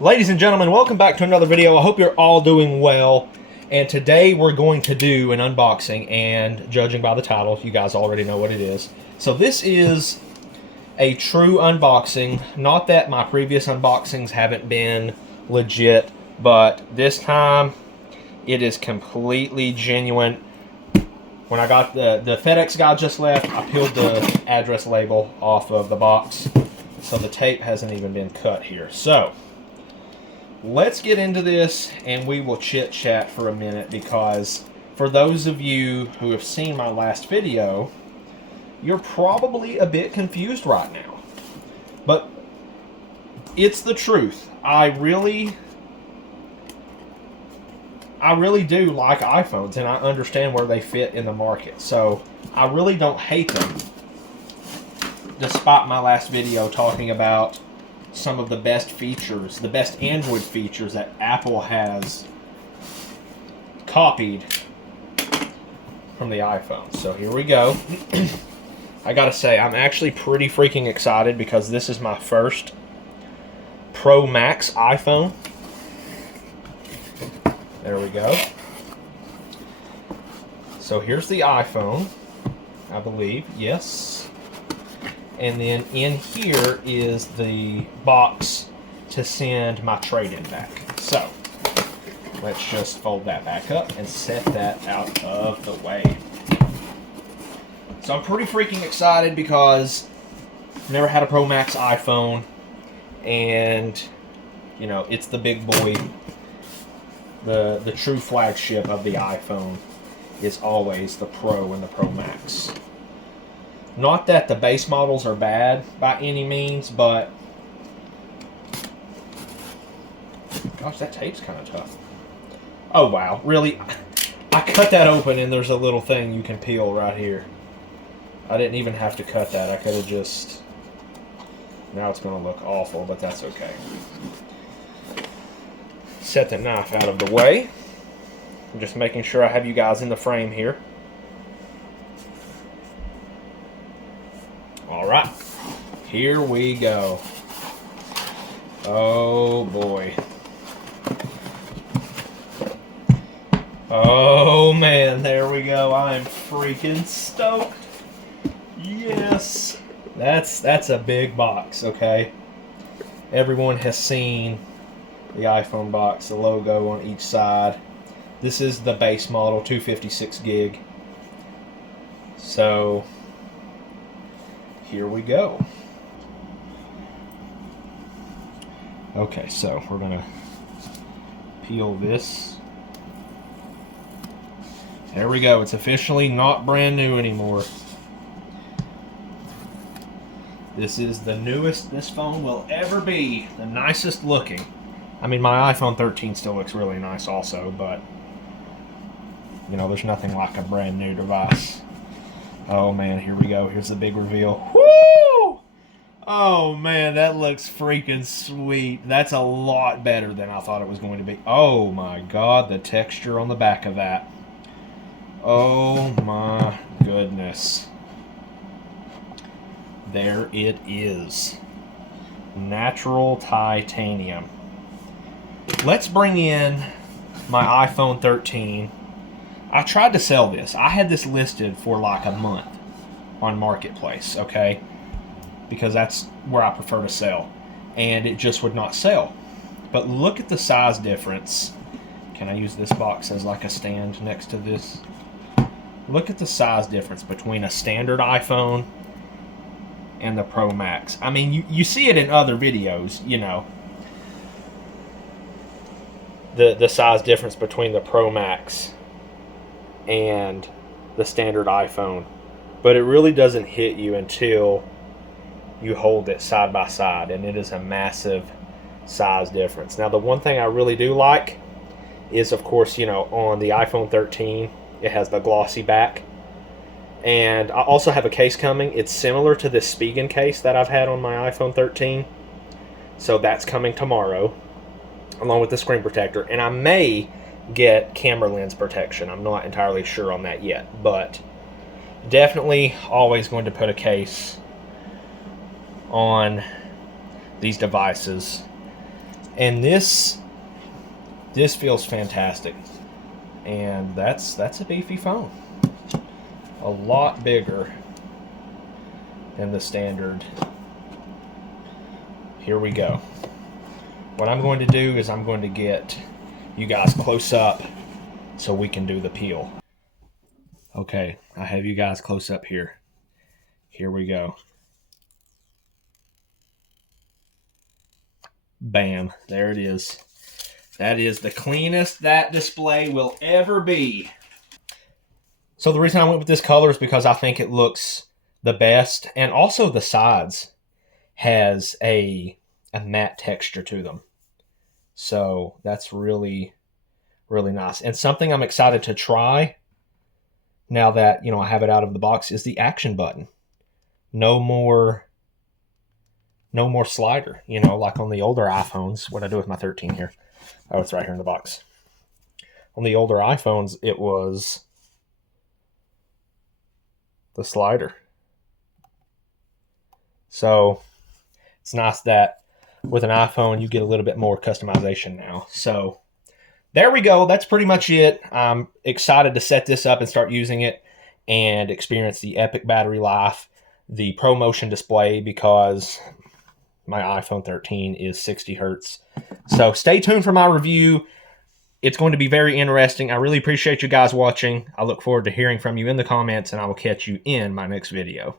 Ladies and gentlemen, welcome back to another video. I hope you're all doing well. And today we're going to do an unboxing, and judging by the title, you guys already know what it is. So this is a true unboxing. Not that my previous unboxings haven't been legit, but this time it is completely genuine. When I got the FedEx guy just left, I peeled the address label off of the box, so the tape hasn't even been cut here. So let's get into this and we will chit chat for a minute, because for those of you who have seen my last video, you're probably a bit confused right now. But it's the truth. I really do like iPhones, and I understand where they fit in the market. So I really don't hate them, despite my last video talking about some of the best features, the best Android features that Apple has copied from the iPhone. So here we go. I gotta say, I'm actually pretty freaking excited because this is my first Pro Max iPhone. There we go. So here's the iPhone, I believe. Yes. And then in here is the box to send my trade-in back. So let's just fold that back up and set that out of the way. So I'm pretty freaking excited because I've never had a Pro Max iPhone, and you know, it's the big boy. The true flagship of the iPhone is always the Pro and the Pro Max. Not that the base models are bad by any means, but gosh, that tape's kind of tough. Oh wow, really? I cut that open and there's a little thing you can peel right here. I didn't even have to cut that. I could have just... Now it's going to look awful, but that's okay. Set the knife out of the way. I'm just making sure I have you guys in the frame here. Alright, here we go. Oh boy. Oh man, there we go. I am freaking stoked. Yes. That's a big box, okay? Everyone has seen the iPhone box, the logo on each side. This is the base model, 256 gig. So here we go. Okay, so we're gonna peel this. There we go. It's officially not brand new anymore. This is the newest this phone will ever be. The nicest looking. I mean, my iPhone 13 still looks really nice also, but you know, there's nothing like a brand new device. Oh man, here we go. Here's the big reveal. Woo! Oh man, that looks freaking sweet. That's a lot better than I thought it was going to be. Oh my god, the texture on the back of that. Oh my goodness. There it is. Natural titanium. Let's bring in my iPhone 13. I tried to sell this. I had this listed for like a month on Marketplace, okay? Because that's where I prefer to sell. And it just would not sell. But look at the size difference. Can I use this box as like a stand next to this? Look at the size difference between a standard iPhone and the Pro Max. I mean, you see it in other videos, you know. The size difference between the Pro Max and the standard iPhone. But it really doesn't hit you until you hold it side by side, and it is a massive size difference. Now, the one thing I really do like is, of course, you know, on the iPhone 13, it has the glossy back. And I also have a case coming. It's similar to this Spigen case that I've had on my iPhone 13. So that's coming tomorrow, along with the screen protector. And I may get camera lens protection. I'm not entirely sure on that yet. But definitely always going to put a case on these devices. And this feels fantastic. And that's a beefy phone. A lot bigger than the standard. Here we go. What I'm going to do is I'm going to get you guys close up so we can do the peel. Okay, I have you guys close up here. Here we go. Bam, there it is. That is the cleanest that display will ever be. So the reason I went with this color is because I think it looks the best, and also the sides has a matte texture to them. So that's really, really nice. And something I'm excited to try now that, I have it out of the box is the action button. No more slider, like on the older iPhones. What I do with my 13 here. Oh, it's right here in the box. On the older iPhones, it was the slider. So it's nice that with an iPhone, you get a little bit more customization now. So there we go. That's pretty much it. I'm excited to set this up and start using it and experience the epic battery life, the ProMotion display, because my iPhone 13 is 60 hertz. So stay tuned for my review. It's going to be very interesting. I really appreciate you guys watching. I look forward to hearing from you in the comments, and I will catch you in my next video.